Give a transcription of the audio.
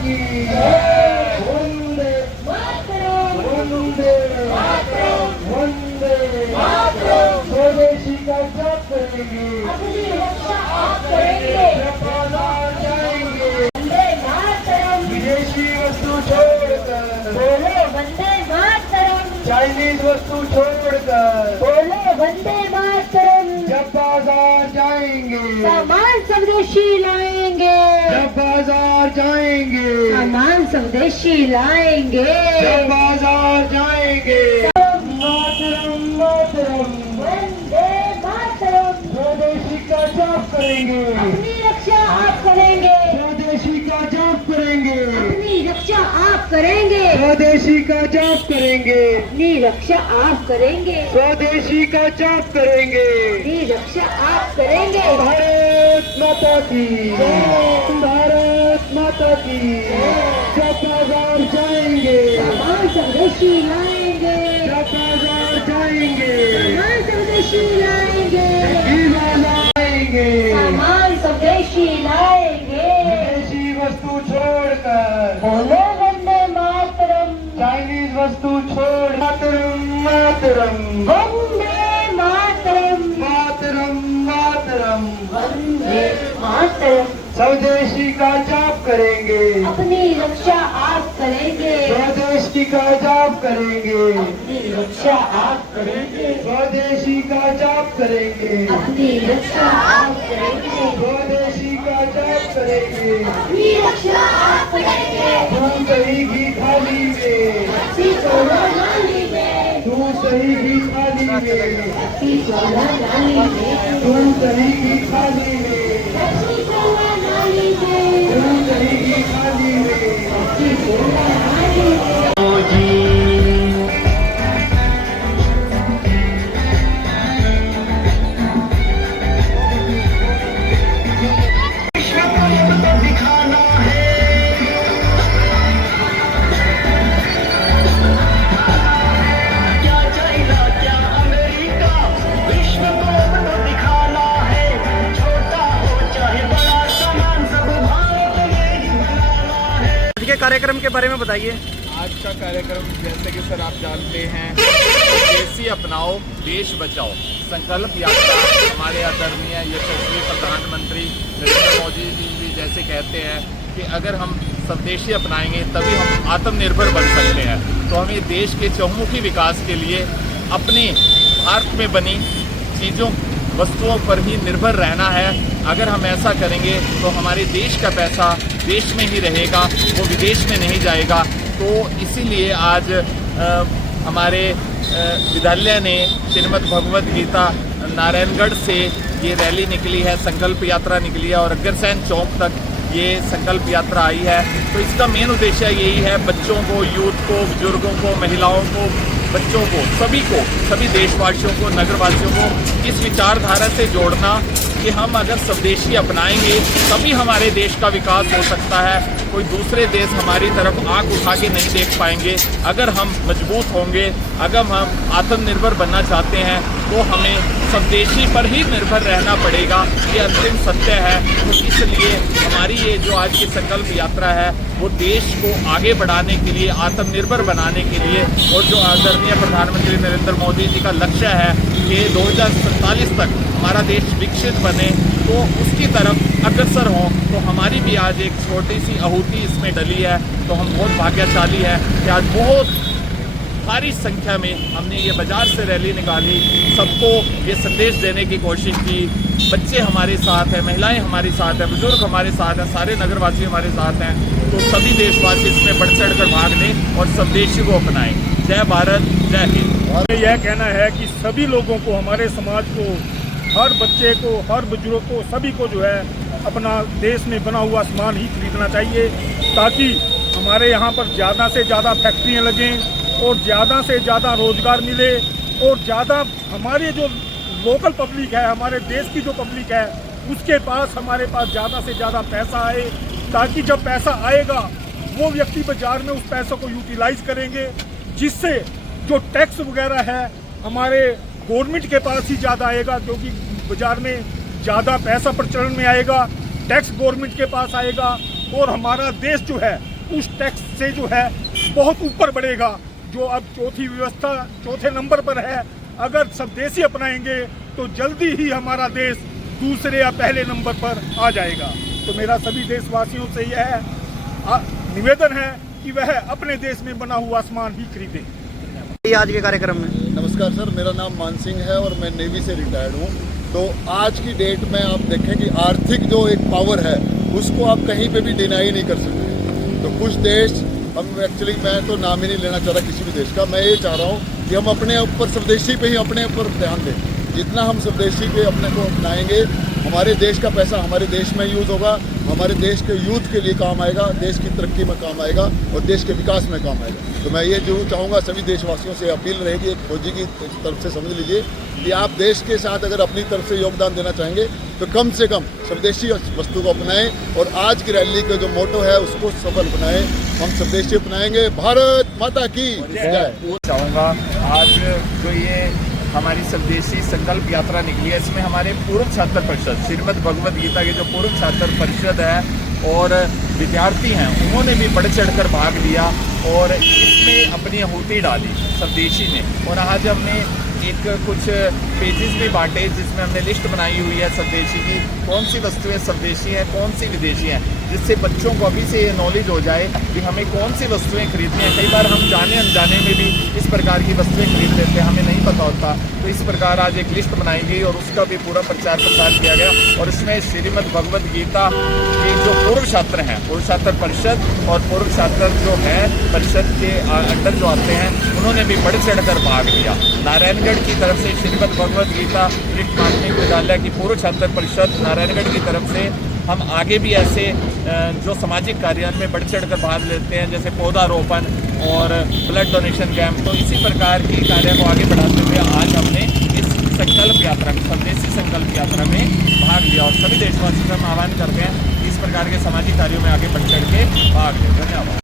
की वंदे वंदे वंदे स्वदेशी का जप करेंगे, अपनी रक्षा आप करेंगे, बाजार जाएंगे, वंदे मातरम, विदेशी वस्तु छोड़कर, बोलो वंदे मातरम, चाइनीज वस्तु छोड़कर, बोलो वंदे मातरम, जब बाजार जाएंगे, सामान स्वदेशी लाएंगे, जब बाजार जाएंगे, सामान स्वदेशी लाएंगे, जब बाजार जाएंगे, मातरम मातरम वंदे मातरम, स्वदेशी का जाप करेंगे, अपनी रक्षा आप करेंगे, स्वदेशी का जाप करेंगे, अपनी रक्षा आप करेंगे, स्वदेशी का जाप करेंगे, अपनी रक्षा आप करेंगे, स्वदेशी का जाप करेंगे। अपनी रक्षा आप करेंगे। भारत माता की भारत माता की जब बाजार जाएंगे, सामान स्वदेशी लाएंगे, जब बाजार जाएंगे, सामान स्वदेशी लाएंगे, बाजार आएंगे, सामान स्वदेशी लाएंगे, विदेशी वस्तु छोड़कर, बोलो वंदे मातरम, चाइनीज वस्तु छोड़, मातरम मातरम वंदे मातरम, मातरम मातरम वंदे मातरम, स्वदेशी का जाप करेंगे, अपनी रक्षा आप करेंगे, स्वदेशी का जाप करेंगे, अपनी रक्षा आप करेंगे, स्वदेशी का जाप करेंगे, अपनी रक्षा आप करेंगे, स्वदेशी का जाप करेंगे। अपनी रक्षा आप करेंगे, दूध दही घी थाली में, अपनी सोना नाली में, दूध दही घी थाली में, अपनी सोना नाली में, दूध दही घी थाली में, अपनी सोना नाली में, दूध दही घी थाली में। अपनी सोना नाली में। ओ जी के कार्यक्रम के बारे में बताइए। आज का कार्यक्रम जैसे कि सर आप जानते हैं, देसी अपनाओ देश बचाओ संकल्प यात्रा हमारे आदरणीय यशस्वी प्रधानमंत्री नरेंद्र मोदी जी भी जैसे कहते हैं कि अगर हम स्वदेशी अपनाएंगे तभी हम आत्मनिर्भर बन सकते हैं। तो हमें देश के चहुमुखी विकास के लिए अपने भारत में बनी चीज़ों वस्तुओं पर ही निर्भर रहना है। अगर हम ऐसा करेंगे तो हमारे देश का पैसा देश में ही रहेगा, वो विदेश में नहीं जाएगा। तो इसीलिए आज हमारे विद्यालय ने श्रीमद् भगवद गीता नारायणगढ़ से ये रैली निकली है, संकल्प यात्रा निकली है और अग्रसेन चौक तक ये संकल्प यात्रा आई है। तो इसका मेन उद्देश्य यही है, बच्चों को, यूथ को, बुजुर्गों को, महिलाओं को, बच्चों को, सभी देशवासियों को, नगरवासियों को इस विचारधारा से जोड़ना कि हम अगर स्वदेशी अपनाएंगे तभी हमारे देश का विकास हो सकता है। कोई दूसरे देश हमारी तरफ आंख उठा के नहीं देख पाएंगे। अगर हम मजबूत होंगे, अगर हम आत्मनिर्भर बनना चाहते हैं तो हमें स्वदेशी पर ही निर्भर रहना पड़ेगा। ये अंतिम सत्य है। तो इसलिए हमारी ये जो आज की संकल्प यात्रा है वो देश को आगे बढ़ाने के लिए, आत्मनिर्भर बनाने के लिए, और जो आदरणीय प्रधानमंत्री नरेंद्र मोदी जी का लक्ष्य है कि 2047 तक हमारा देश विकसित बने, तो उसकी तरफ अग्रसर हों। तो हमारी भी आज एक छोटी सी आहुति इसमें डली है। तो हम बहुत भाग्यशाली हैं कि आज बहुत भारी संख्या में हमने ये बाजार से रैली निकाली, सबको ये संदेश देने की कोशिश की। बच्चे हमारे साथ हैं, महिलाएं हमारे साथ हैं, बुजुर्ग हमारे साथ हैं, सारे नगरवासी हमारे साथ हैं। तो सभी देशवासी इसमें बढ़ चढ़ कर भाग लें और स्वदेशी को अपनाएं। जय भारत, जय हिंद। और यह कहना है कि सभी लोगों को, हमारे समाज को, हर बच्चे को, हर बुजुर्ग को, सभी को जो है अपना देश में बना हुआ सामान ही खरीदना चाहिए, ताकि हमारे यहाँ पर ज़्यादा से ज़्यादा फैक्ट्रियाँ लगें और ज़्यादा से ज़्यादा रोज़गार मिले, और ज़्यादा हमारे जो लोकल पब्लिक है, हमारे देश की जो पब्लिक है, उसके पास, हमारे पास ज़्यादा से ज़्यादा पैसा आए, ताकि जब पैसा आएगा वो व्यक्ति बाज़ार में उस पैसों को यूटिलाइज करेंगे, जिससे जो टैक्स वगैरह है हमारे गवर्नमेंट के पास ही ज़्यादा आएगा, क्योंकि बाज़ार में ज़्यादा पैसा प्रचलन में आएगा, टैक्स गवर्नमेंट के पास आएगा, और हमारा देश जो है उस टैक्स से जो है बहुत ऊपर बढ़ेगा, जो अब चौथी व्यवस्था चौथे नंबर पर है। अगर स्वदेशी अपनाएंगे तो जल्दी ही हमारा देश दूसरे या पहले नंबर पर आ जाएगा। तो मेरा सभी देशवासियों से यह निवेदन है कि वह अपने देश में बना हुआ सामान ही खरीदें। आज के कार्यक्रम में नमस्कार सर, मेरा नाम मान सिंह है और मैं नेवी से रिटायर्ड हूँ। तो आज की डेट में आप देखें कि आर्थिक जो एक पावर है उसको आप कहीं पे भी डिनाई नहीं कर सकते। तो कुछ देश, हम एक्चुअली मैं तो नाम ही नहीं लेना चाह रहा किसी भी देश का, मैं ये चाह रहा हूँ कि हम अपने ऊपर स्वदेशी पे ही अपने ऊपर ध्यान दें। जितना हम स्वदेशी पे अपने को अपनाएंगे, हमारे देश का पैसा हमारे देश में यूज़ होगा, हमारे देश के यूथ के लिए काम आएगा, देश की तरक्की में काम आएगा और देश के विकास में काम आएगा। तो मैं ये जरूर चाहूँगा, सभी देशवासियों से अपील रहेगी, एक फौजी की तरफ से समझ लीजिए कि आप देश के साथ अगर अपनी तरफ से योगदान देना चाहेंगे तो कम से कम स्वदेशी वस्तु को अपनाएं और आज की रैली का जो मोटो है उसको सफल बनाएं। हम स्वदेशी अपनाएंगे। भारत माता की जय। चाहूँगा आज जो ये हमारी स्वदेशी संकल्प यात्रा निकली है, इसमें हमारे पूर्व छात्र परिषद, श्रीमद् भगवद गीता के जो पूर्व छात्र परिषद है और विद्यार्थी हैं, उन्होंने भी बढ़ चढ़कर भाग लिया और इसमें अपनी आहुति डाली स्वदेशी ने। और आज हमने एक कुछ पेजेस भी बांटे जिसमें हमने लिस्ट बनाई हुई है स्वदेशी की, कौन सी वस्तुएं स्वदेशी हैं, कौन सी विदेशी हैं, जिससे बच्चों को अभी से ये नॉलेज हो जाए कि हमें कौन सी वस्तुएं खरीदनी हैं। कई बार हम जाने अनजाने में भी इस प्रकार की वस्तुएं खरीद लेते हैं, हमें नहीं पता होता। तो इस प्रकार आज एक लिस्ट बनाई गई और उसका भी पूरा प्रचार प्रसार किया गया। और इसमें श्रीमद् भगवद गीता के जो पूर्व छात्र हैं, पूर्व छात्र परिषद और पूर्व छात्र जो है परिषद के अंडर जो आते हैं, उन्होंने भी बढ़ चढ़कर भाग लिया। नारायणगढ़ की तरफ से श्रीमद् भगवद गीता माध्यमिक विद्यालय की पूर्व छात्र परिषद नारायणगढ़ की तरफ से हम आगे भी ऐसे जो सामाजिक कार्य में बढ़ चढ़ कर भाग लेते हैं, जैसे पौधारोपण और ब्लड डोनेशन कैंप, तो इसी प्रकार की कार्य को आगे बढ़ाते हुए आज हमने इस संकल्प यात्रा में, स्वदेशी संकल्प यात्रा में भाग लिया। और सभी देशवासियों से हम आह्वान करते हैं कि इस प्रकार के सामाजिक कार्यों में आगे बढ़ चढ़ के भाग लें। धन्यवाद।